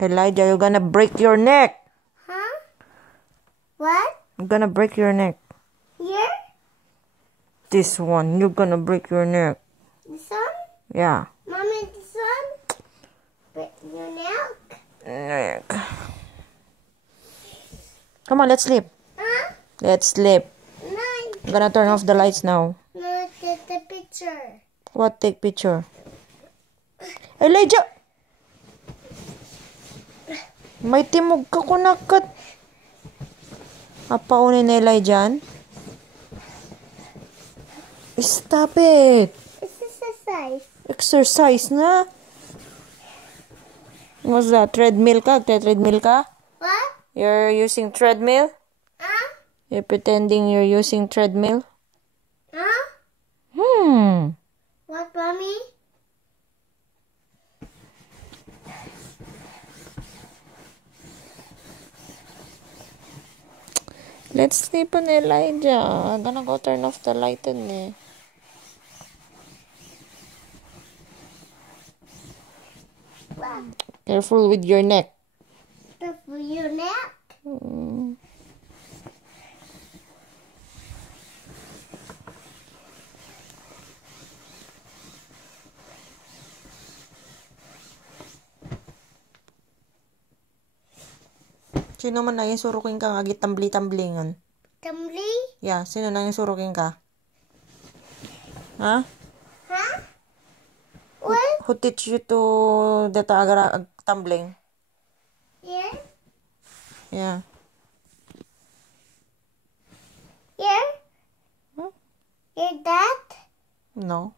Elijah, you're gonna break your neck. Huh? What? I'm gonna break your neck. Here? This one, you're gonna break your neck. This one? Yeah. Mommy, this one? Break your neck? Neck. Come on, let's sleep. Huh? Let's sleep. No, I'm gonna turn off the lights now. no, take the picture. What? Take picture. Elijah! May timog ka kunakat. Apaunin na Elijah. Stop it. It's exercise. Exercise na. What's that? Treadmill ka? Treadmill ka? What? You're using treadmill? Huh? You're pretending you're using treadmill? Huh? What, Mommy? Let's sleep on Elijah. I'm gonna go turn off the light in there. What? Careful with your neck. For your neck? Sino man na yung surukin ka nga gitambli-tamblingan? Tumbly? Yeah, sino na yung surukin ka? Ha? Huh? What? Who teach you to the tumbling? Here? Yeah. Here? Huh? Here, that? No.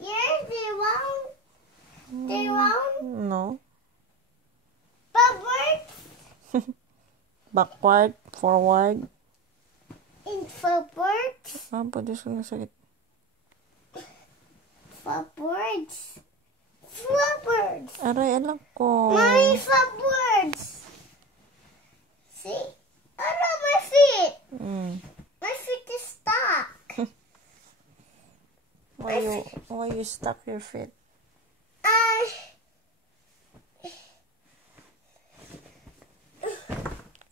Here, they won't. They won't. No. Backwards? Backward, forward. In forwards? Ah, pwede siya sakit. Forwards. Forwards. Aray, alam ko. Mommy, forwards. See? Oh no, my feet. My feet is stuck. Why you stuck your feet?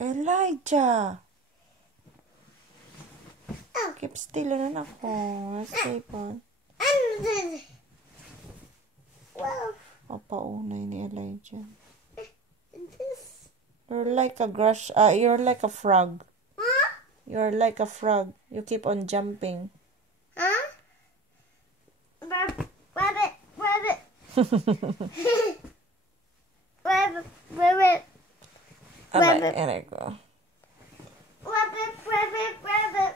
Elijah! Oh. Keep still na ako. Sleep on. Well, Papaunay ni Elijah. this. You're like a you're like a frog. Huh? You're like a frog. You keep on jumping. Huh? Rabbit, rabbit. Rabbit, rabbit. Rabbit. Aray ko. Rabbit, rabbit, rabbit.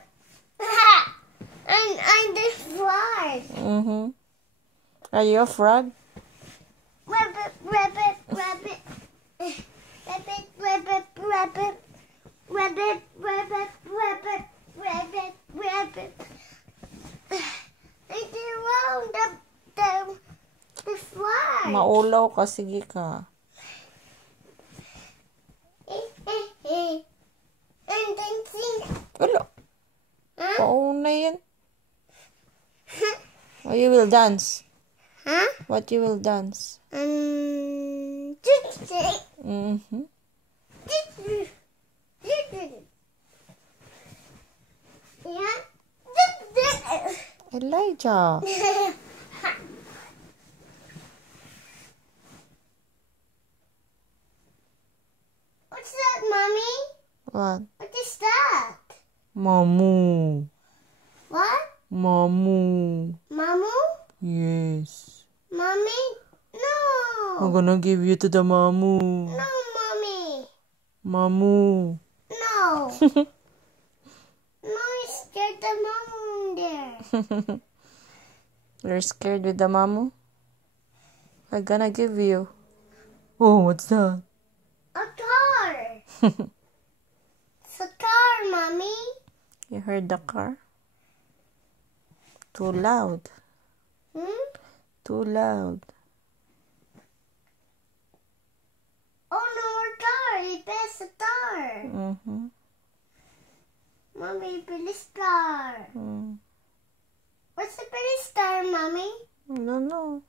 I'm the frog. Are you a frog? Rabbit, rabbit, rabbit. Rabbit, rabbit, rabbit. Rabbit, rabbit, rabbit. Rabbit, rabbit. I did wrong. The frog. Maulaw ka, sige ka. And then sing. Wala. Huh? Paunay yan. Or you will dance. Huh? What you will dance? Elijah. What's that, Mommy? What? What is that? Mamu. What? Mamu. Mamu? Yes. Mommy? I'm No. gonna give you to the mamu. No, Mommy. Mamu. No. No, I scared the Mamu in there. You're scared with the mamu? I'm gonna give you. Oh, what's that? A car. It's a car, Mommy. You heard the car? Too loud. Too loud. Oh, no more car. He passed the car. Mommy, police car. What's the police car, Mommy? I don't know.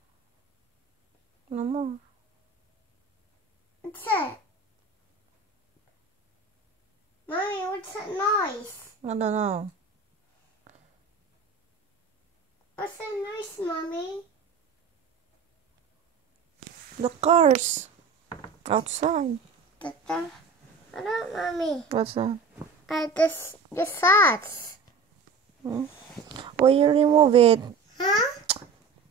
No more. What's that? Mommy, what's that noise? I don't know. What's that noise, Mommy? The cars outside. Hello, Mommy. What's that? The socks. Why you remove it? Huh?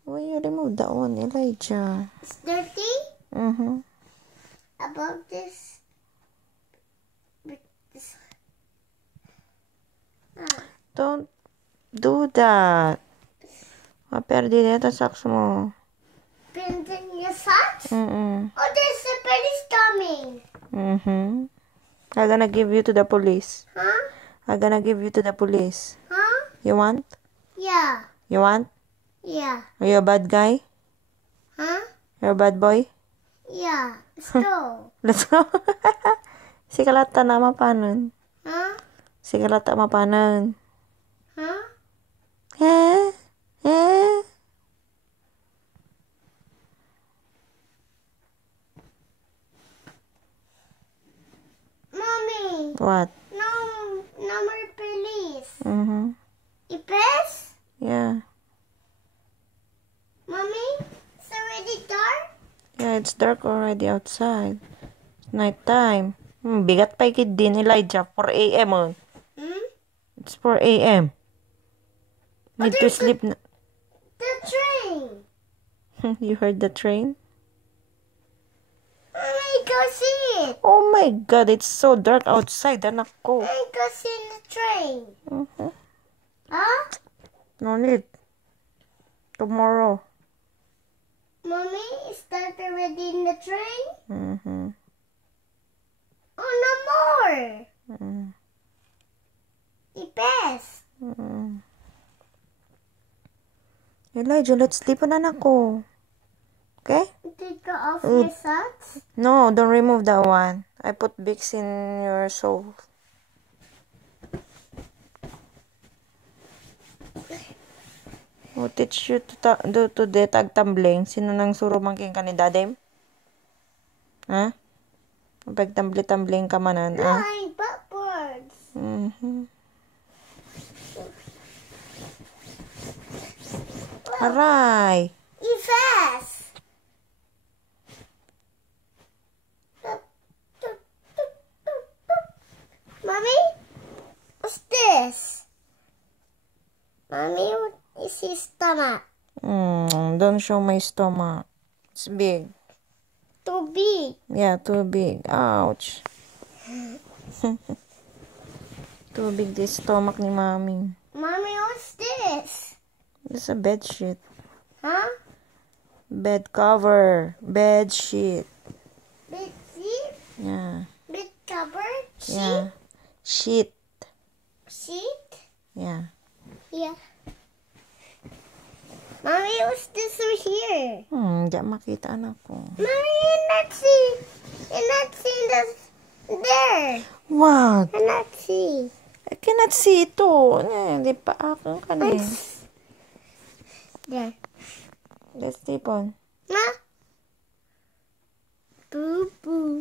Why you remove that one, Elijah? It's dirty? Mm-hmm. About this. Don't do that. Maperdi na ito socks mo. Printing your socks? Mm-mm. Oh, there's a police coming. Mm-hmm. I'm gonna give you to the police. Huh? I'm gonna give you to the police. Huh? You want? Yeah. You want? Yeah. Are you a bad guy? Huh? You're a bad boy? Yeah. Let's go. Let's go. Si Kalata na mapanon. Huh? Si Kalata mapanon. Huh? Eh? Eh? Mommy. What? No more police. Mm-hmm. Ipes? Yeah. Mommy? It's already dark? Yeah, it's dark already outside. Night time. Bigat pa ikid din, Elijah. 4 a.m. on. Hmm? It's 4 a.m. Need to there's sleep. The train. You heard the train? Mommy, go see it. Oh my God, it's so dark outside. Anak ko. Mommy, go see the train. Mhm. Huh? No need. Tomorrow. Mommy, is that already in the train? Mm-hmm. Oh, no more. Mm-hmm. Ipes. Mm-hmm. Elijah, let's sleep on, anak ko. Okay? Take off your socks. No, don't remove that one. I put Vicks in your soul. Who teach you to do to the tagtambling? Sino nang suro mangking ka ni dadem? Ha? Pagtambli-tambling ka manan, ah? Flying backwards. Mm-hmm. Aray! Ipes. Mommy, what's this? Mommy, what is his stomach? Don't show my stomach. It's big. Too big. Yeah, too big. Ouch. Too big this stomach ni Mommy. Mommy, what's this? It's a bed sheet. Huh? Bed cover. Bed sheet. Big sheet? Yeah. Big cover? Sheet? Yeah. Sheet. Sheet? Yeah. Yeah. Mommy, what's this over here? Di makita anak ko. Mommy, you're not seeing this there. What? I'm not see. I cannot see ito. Di pa akin ka na. There. Let's sleep on. Ma? Boo boo.